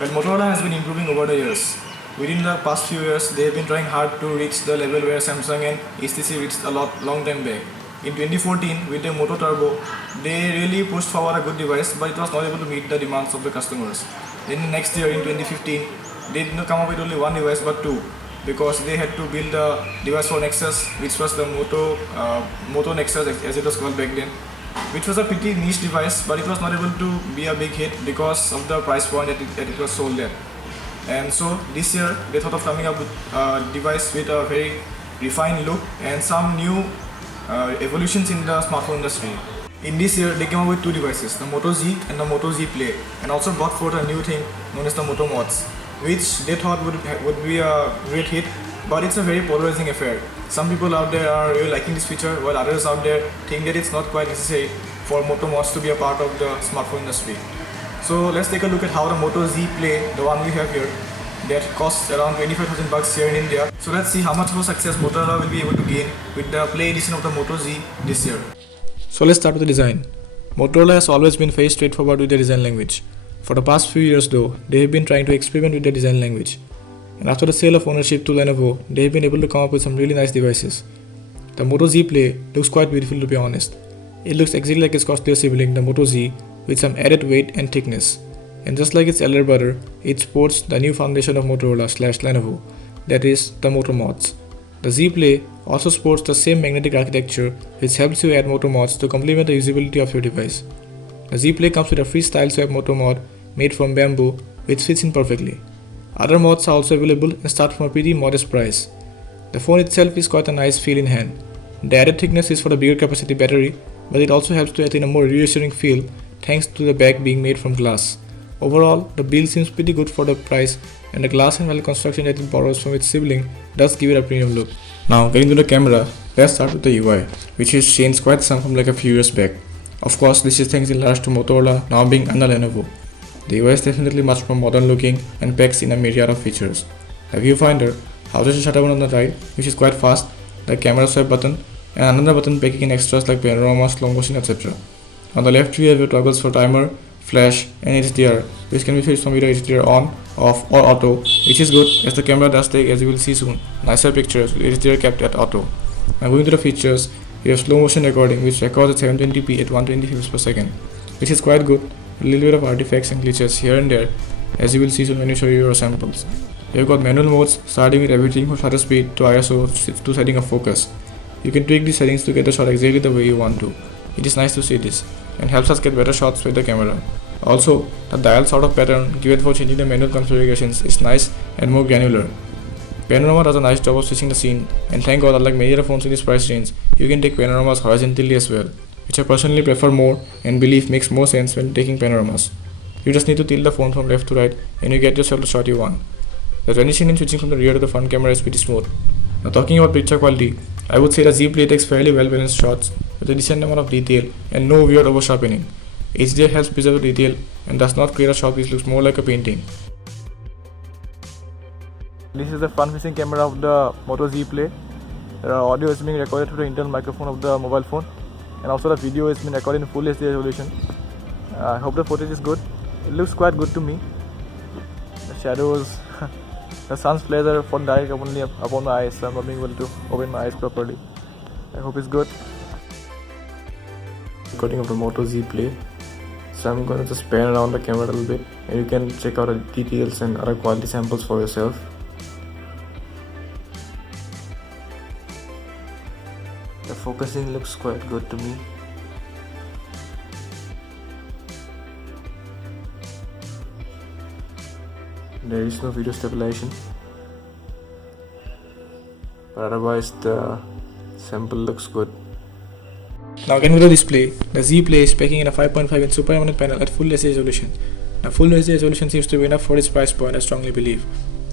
Well, Motorola has been improving over the years. Within the past few years, they have been trying hard to reach the level where Samsung and HTC reached a long time back. In 2014, with the Moto Turbo, they really pushed forward a good device, but it was not able to meet the demands of the customers. Then the next year, in 2015, they did not come up with only one device but two, because they had to build a device for Nexus, which was the Moto Nexus as it was called back then, which was a pretty niche device, but it was not able to be a big hit because of the price point that it was sold at. And so this year they thought of coming up with a device with a very refined look and some new evolutions in the smartphone industry. In this year they came up with two devices, the Moto Z and the Moto Z Play, and also brought forth a new thing known as the Moto Mods, which they thought would be a great hit, but it's a very polarizing affair. Some people out there are really liking this feature, while others out there think that it's not quite necessary for Moto Mods to be a part of the smartphone industry. So let's take a look at how the Moto Z Play, the one we have here, that costs around 25,000 bucks here in India. So let's see how much of a success Motorola will be able to gain with the Play edition of the Moto Z this year. So let's start with the design. Motorola has always been very straightforward with their design language. For the past few years though, they have been trying to experiment with their design language. And after the sale of ownership to Lenovo, they have been able to come up with some really nice devices. The Moto Z Play looks quite beautiful, to be honest. It looks exactly like its costlier sibling, the Moto Z, with some added weight and thickness. And just like its elder brother, it sports the new foundation of Motorola/Lenovo, that is, the Moto Mods. The Z Play also sports the same magnetic architecture, which helps you add Moto Mods to complement the usability of your device. The Z Play comes with a free style swap Moto Mod made from bamboo, which fits in perfectly. Other mods are also available and start from a pretty modest price. The phone itself is quite a nice feel in hand. The added thickness is for the bigger capacity battery, but it also helps to attain a more reassuring feel thanks to the back being made from glass. Overall, the build seems pretty good for the price, and the glass and metal construction that it borrows from its sibling does give it a premium look. Now getting to the camera, let's start with the UI, which has changed quite some from like a few years back. Of course, this is thanks in large to Motorola now being under Lenovo. The UI is definitely much more modern looking and packs in a myriad of features. The viewfinder houses a shutter button on the right, which is quite fast, the camera swipe button, and another button packing in extras like panorama, slow motion, etc. On the left we have your toggles for timer, flash, and HDR, which can be switched from either HDR on, off, or auto, which is good as the camera does take, as you will see soon, nicer pictures with HDR kept at auto. Now going to the features, we have slow motion recording, which records at 720p at 120 frames per second, which is quite good. A little bit of artifacts and glitches here and there, as you will see soon when you show you your samples. You've got manual modes starting with everything from shutter speed to ISO to setting of focus. You can tweak these settings to get the shot exactly the way you want to. It is nice to see this and helps us get better shots with the camera. Also, the dial sort of pattern given for changing the manual configurations is nice and more granular. Panorama does a nice job of switching the scene, and thank God, unlike many other phones in this price range, you can take panoramas horizontally as well, which I personally prefer more and believe makes more sense when taking panoramas. You just need to tilt the phone from left to right and you get yourself the shot you want. The transition in switching from the rear to the front camera is pretty smooth. Now talking about picture quality, I would say the Z Play takes fairly well balanced shots with a decent amount of detail and no weird over sharpening. HDR helps preserve the detail and does not create a shot which looks more like a painting. This is the front-facing camera of the Moto Z Play. The audio is being recorded through the internal microphone of the mobile phone, and also the video has been recorded in full HD resolution. I hope the footage is good. It looks quite good to me. The shadows, the sun's flares are falling direct only upon my eyes, so I'm not being able to open my eyes properly. I hope it's good. Recording of the Moto Z Play. So I'm going to just pan around the camera a little bit, and you can check out the details and other quality samples for yourself. The focusing looks quite good to me. There is no video stabilization, but otherwise the sample looks good. Now again with the display, the Z Play is packing in a 5.5 inch Super AMOLED panel at full HD resolution. Now full HD resolution seems to be enough for its price point, I strongly believe.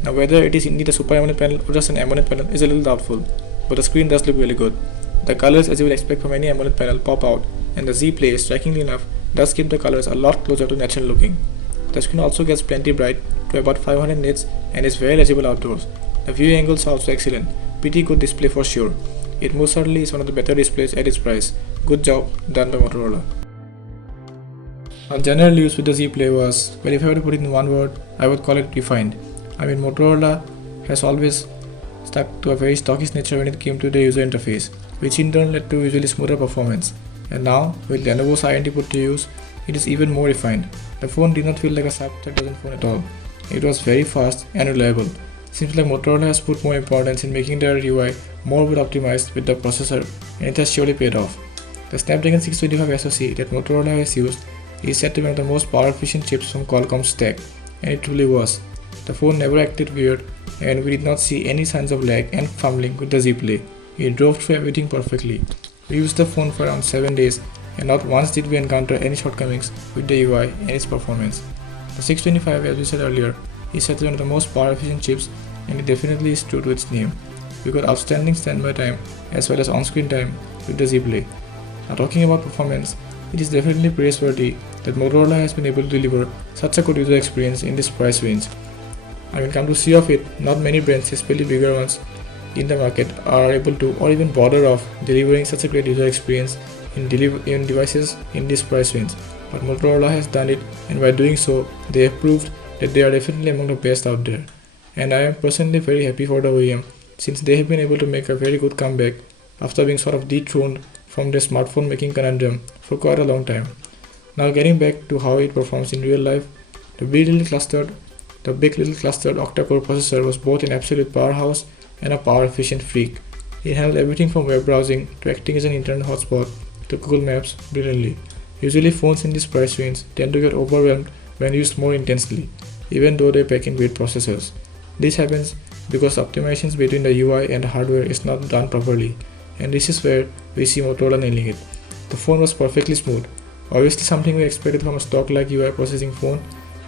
Now whether it is indeed a Super AMOLED panel or just an AMOLED panel is a little doubtful, but the screen does look really good. The colors, as you would expect from any AMOLED panel, pop out, and the Z Play, strikingly enough, does keep the colors a lot closer to natural looking. The screen also gets plenty bright to about 500 nits and is very legible outdoors. The viewing angles are also excellent, pretty good display for sure. It most certainly is one of the better displays at its price. Good job done by Motorola. A general use with the Z Play was, well, if I were to put it in one word, I would call it refined. I mean, Motorola has always stuck to a very stockish nature when it came to the user interface, which in turn led to visually smoother performance. And now, with Lenovo's INT put to use, it is even more refined. The phone did not feel like a sub-10,000 phone at all. It was very fast and reliable. Seems like Motorola has put more importance in making their UI more well optimized with the processor, and it has surely paid off. The Snapdragon 625 SoC that Motorola has used is said to be one of the most power efficient chips from Qualcomm's stack, and it truly was. The phone never acted weird, and we did not see any signs of lag and fumbling with the Z Play. It drove through everything perfectly. We used the phone for around 7 days, and not once did we encounter any shortcomings with the UI and its performance. The 625, as we said earlier, is said to be one of the most power efficient chips, and it definitely is true to its name. We got outstanding standby time as well as on-screen time with the Z Play. Now talking about performance, it is definitely praiseworthy that Motorola has been able to deliver such a good user experience in this price range. I mean, come to see of it, not many brands, especially bigger ones in the market, are able to or even bother of delivering such a great user experience in devices in this price range. But Motorola has done it, and by doing so, they have proved that they are definitely among the best out there. And I am personally very happy for the OEM, since they have been able to make a very good comeback after being sort of dethroned from their smartphone making conundrum for quite a long time. Now getting back to how it performs in real life, the big little clustered octa-core processor was both an absolute powerhouse and a power efficient freak. It handled everything from web browsing to acting as an internet hotspot to Google Maps brilliantly. Usually phones in this price range tend to get overwhelmed when used more intensely, even though they pack in great processors. This happens because optimizations between the UI and the hardware is not done properly, and this is where we see Motorola nailing it. The phone was perfectly smooth, obviously something we expected from a stock-like UI processing phone,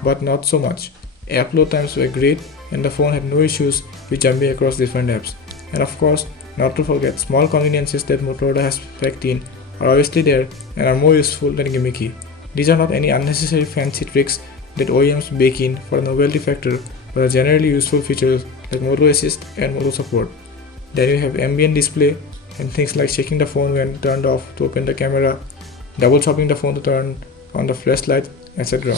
but not so much. Upload times were great, and the phone had no issues with jumping across different apps. And of course, not to forget, small conveniences that Motorola has packed in are obviously there and are more useful than gimmicky. These are not any unnecessary fancy tricks that OEMs bake in for a novelty factor, but are generally useful features like Moto Assist and Moto Support. Then you have ambient display and things like checking the phone when turned off to open the camera, double tapping the phone to turn on the flashlight, etc.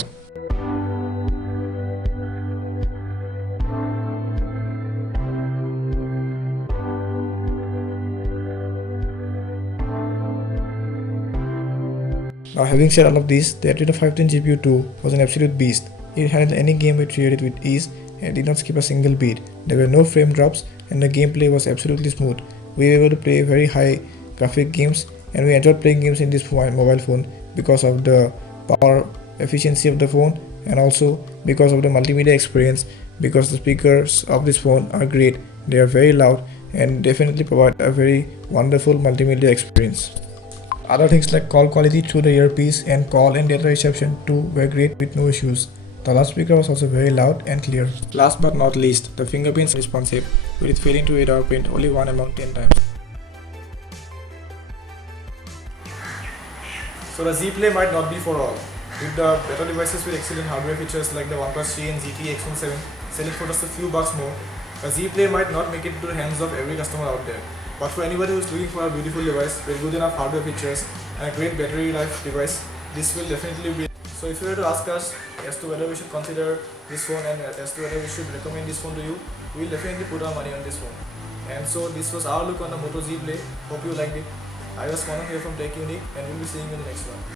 Now having said all of this, the Adreno 510 GPU 2 was an absolute beast. It handled any game we created with ease and did not skip a single beat. There were no frame drops and the gameplay was absolutely smooth. We were able to play very high graphic games, and we enjoyed playing games in this mobile phone because of the power efficiency of the phone and also because of the multimedia experience, because the speakers of this phone are great. They are very loud and definitely provide a very wonderful multimedia experience. Other things like call quality through the earpiece and call and data reception too were great with no issues. The loudspeaker was also very loud and clear. Last but not least, the fingerprints responsive, with it failing to read our print only 1 among 10 times. So the Z Play might not be for all. With the better devices with excellent hardware features like the OnePlus 3 and ZTE X17 selling for just a few bucks more, a Z Play might not make it into the hands of every customer out there. But for anybody who is looking for a beautiful device with good enough hardware features and a great battery life device, this will definitely be. So if you were to ask us as to whether we should consider this phone and as to whether we should recommend this phone to you, we will definitely put our money on this phone. And so this was our look on the Moto Z Play. Hope you liked it. I was Connor here from Tech Unique, and we'll be seeing you in the next one.